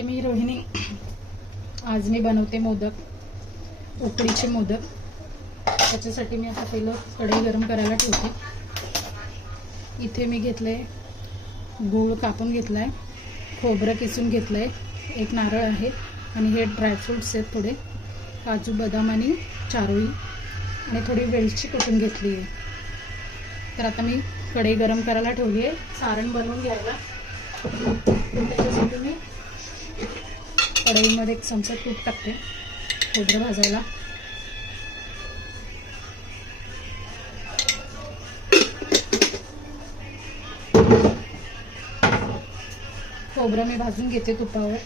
हाय, मी रोहिणी. आज मी बनवते मोदक, उकडीचे मोदक. त्याच्यासाठी मी आता पहिलं कढई गरम करायला ठेवते. इथे मी घेतले गूळ कापून घेतलाय, खोबरं किसून घेतलंय, एक नारळ आहे आणि हे ड्रायफ्रूट्स आहेत थोडे, काजू बदाम आणि चारोळी आणि थोडी वेलची कुटून घेतली आहे. तर आता मी कढई गरम करायला ठेवली आहे सारण बनवून घ्यायला. त्याच्यासाठी मी कढईमध्ये 1 चमचा तूप टाकते खोबरं भाजायला. खोबरं मी भाजून घेते तुपावर.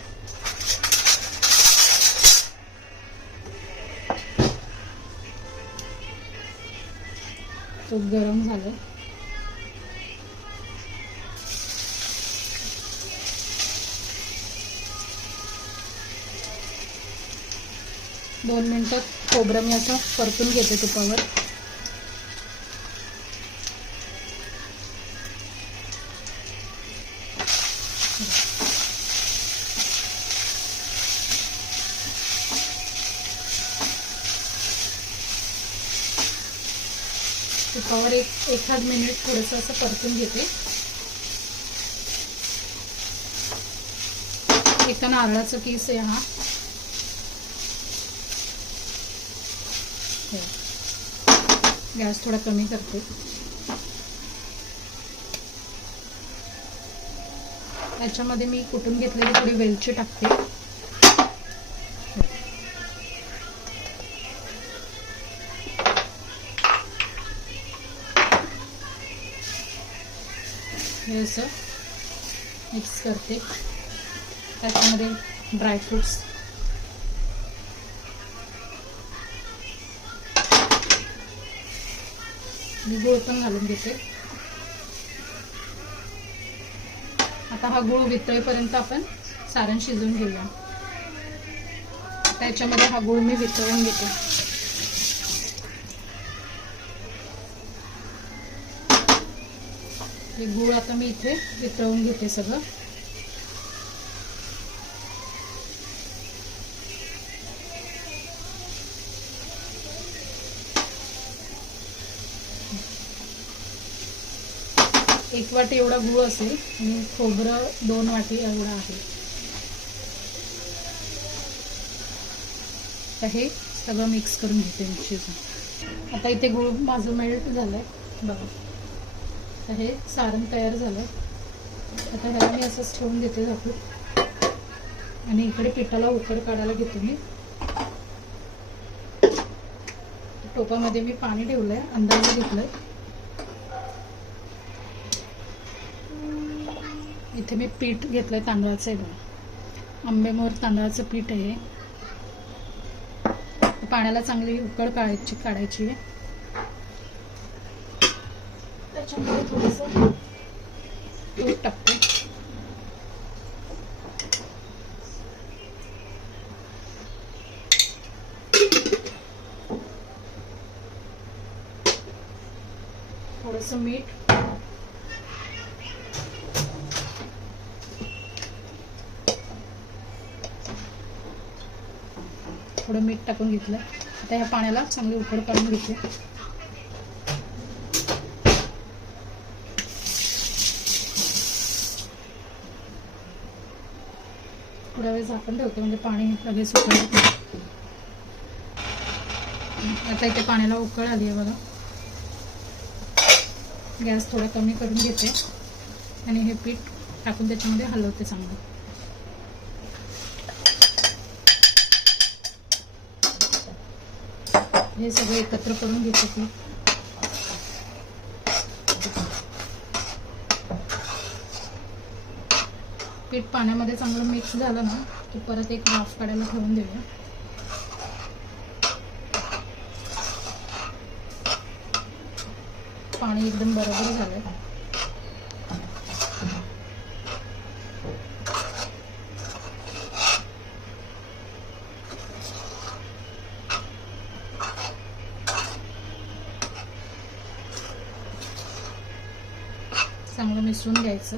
तूप गरम झालं. दोन मिनिटं खोबरं मी असं परतून घेते तुपावर. तुपावर एखाद मिनिट थोडंसं असं परतून घेते. एका नारळाचा किस आहे हा. गॅस थोडा कमी करते. त्याच्यामध्ये मी कुटून घेतलेली थोडी वेलची टाकते. हे असं मिक्स करते. त्याच्यामध्ये ड्रायफ्रूट्स, मी गूळ पण घालून घेते. आता हा गूळ वितळेपर्यंत आपण सारण शिजवून घेऊया. त्याच्यामध्ये हा गूळ मी वितळून घेते. हे गूळ आता मी इथे वितळून घेते सगळं. एक वाटी एवढा गूळ असेल आणि खोबरं 2 वाटी एवढं आहे. तर हे सगळं मिक्स करून घेते मिक्सरला. आता इथे गूळ माझं मेल्ट झालंय बघा. तर हे सारण तयार झालं. आता ह्याला मी असंच ठेवून देते झाकून आणि इकडे पिठाला उकड काढायला घेते मी. टोपामध्ये मी पाणी ठेवलंय, अंदाजे घेतलंय. इथे मी पीठ घेतलंय तांदळाचं आहे बघा, आंबेमोहर तांदळाचं पीठ आहे. पाण्याला चांगली उकळ काढायची आहे. त्याच्यामध्ये थोडंसं तूप टाकते. थोडंसं मीठ, थोडं मीठ टाकून घेतलं. आता ह्या पाण्याला चांगली उकड काढून घेते. थोडा वेळ झाकण ठेवते म्हणजे पाणी लगेच उकळत नाही. आता इथे पाण्याला उकळ आली आहे बघा. गॅस थोडा कमी करून घेते आणि हे पीठ टाकून त्याच्यामध्ये हलवते चांगलं. हे सगळं एकत्र करून घेते पीठ. पीठ पाण्यामध्ये चांगलं मिक्स झालं ना की परत एक वाफ काढायला ठेवून देऊया. पाणी एकदम बरोबर झालंय. चांगलं मिसळून घ्यायचं.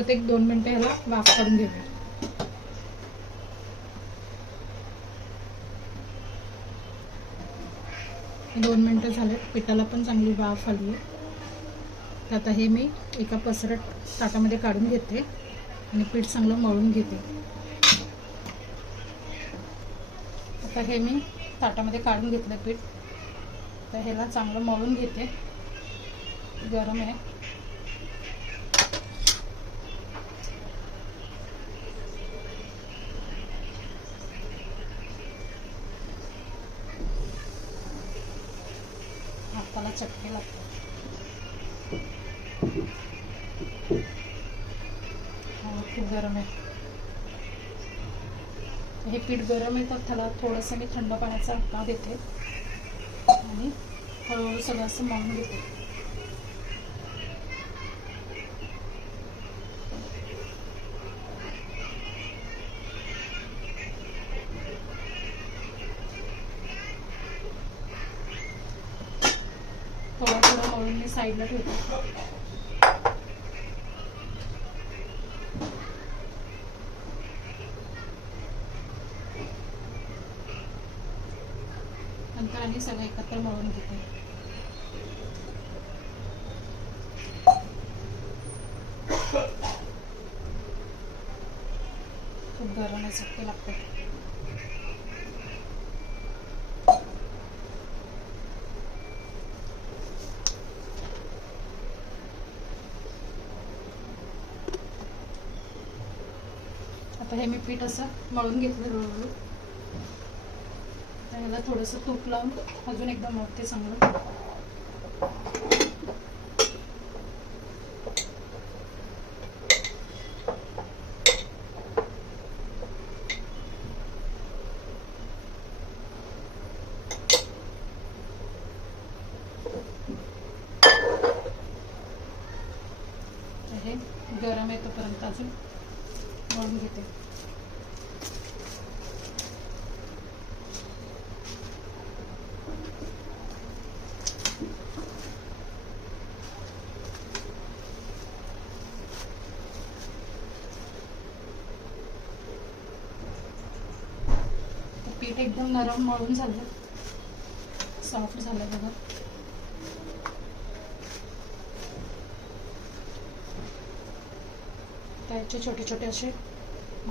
परत एक 2 मिनिटं ह्याला वाफ काढून घेऊया. दोन मिनिटं झाले, पिठाला पण चांगली वाफ आली आहे. तर आता हे मी एका पसरट ताटामध्ये काढून घेते आणि पीठ चांगलं मळून घेते. आता हे मी ताटामध्ये काढून घेतलं पीठ. तर ह्याला चांगलं मळून घेते. गरम आहे. हाताला चटके लागतात. खूप गरम आहे. हे पीठ गरम आहे तर त्याला थोडंसं मी थंड पाण्याचा हक्का देते आणि हळूहळू सगळं असं मळून घेते. थोडं थोडं मळून मी साईडला ठेवते. नंतर आणि सगळं एकत्र मळून घेते. खूप गरम आहे, चटके लागते. आता हे मी पीठ असं मळून घेतलं हळूहळू. ह्याला थोडंसं तूप लावून अजून एकदा मळते चांगलं. हे गरम आहे तोपर्यंत अजून मळून घेते. पीठ एकदम नरम मळून झालं, सॉफ्ट झालं बघा. त्याचे छोटे छोटे असे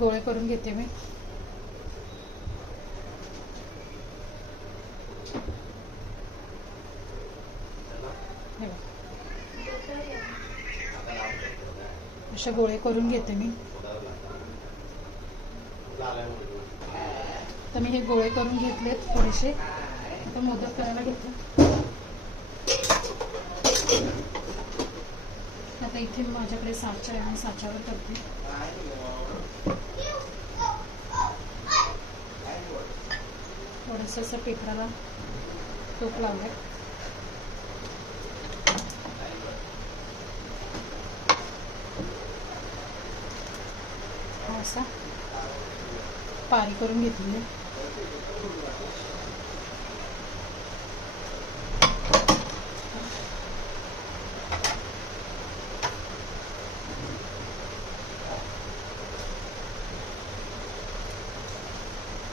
गोळे करून घेते मी. असे गोळे करून घेते मी. तर मी हे गोळे करून घेतलेत थोडेसे. आता मोदक करायला घेते. आता इथे माझ्याकडे साचा आहे, मी साच्यावर करते. थोडंसं असं पिठाला तूप लावलंय. असा पारी करून घेतली.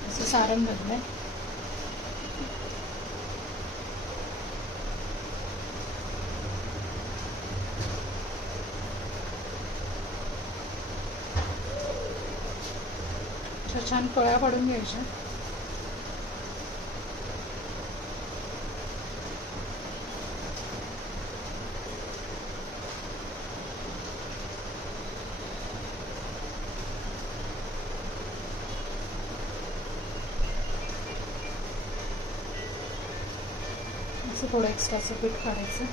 असं सारण भरलंय. छान कळ्या पाडून घ्यायच्या. असं थोडं एक्स्ट्राचं पीठ काढायचं.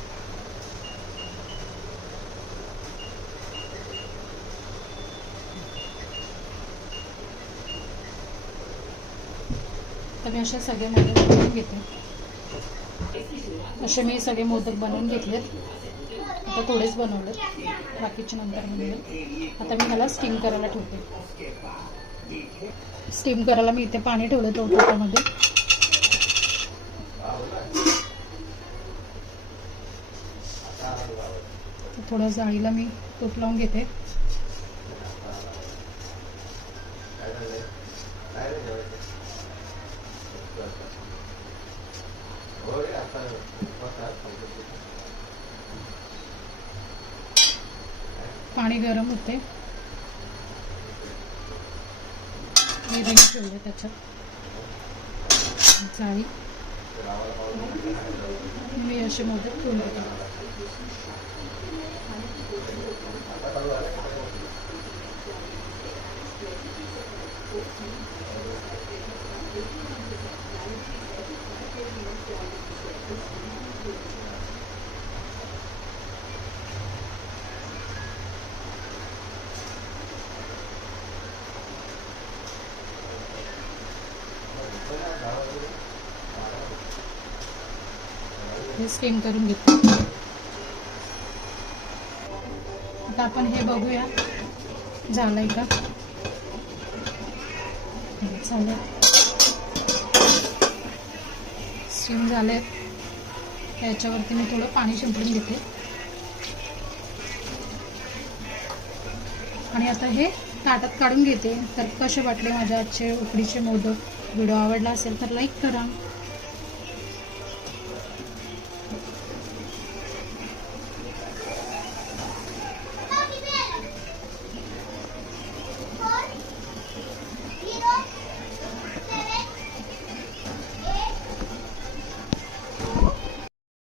तर मी असे सगळे मोदक बनवून घेते. असे मी सगळे मोदक बनवून घेतलेत. आता थोडेच बनवलेत, बाकीचे नंतर बनवलेत. आता मी ह्याला स्टीम करायला ठेवते. स्टीम करायला मी इथे पाणी ठेवलं टोपामध्ये. थोडं जाळीला मी तूप लावून घेते. पाणी गरम होते, मी रिंग ठेवले त्याच्यात जाळी. मी असे मोदक ठेवून देते. हे स्टीम करून घेतो. आता आपण हे बघूया झालंय का. झालं, स्टीम झाले. याच्यावरती मी थोडं पाणी शिंपडून घेते आणि आता हे ताटात काढून घेते. तर कसे वाटले माझे आजचे उकडीचे मोदक? व्हिडिओ आवडला असेल तर लाईक करा.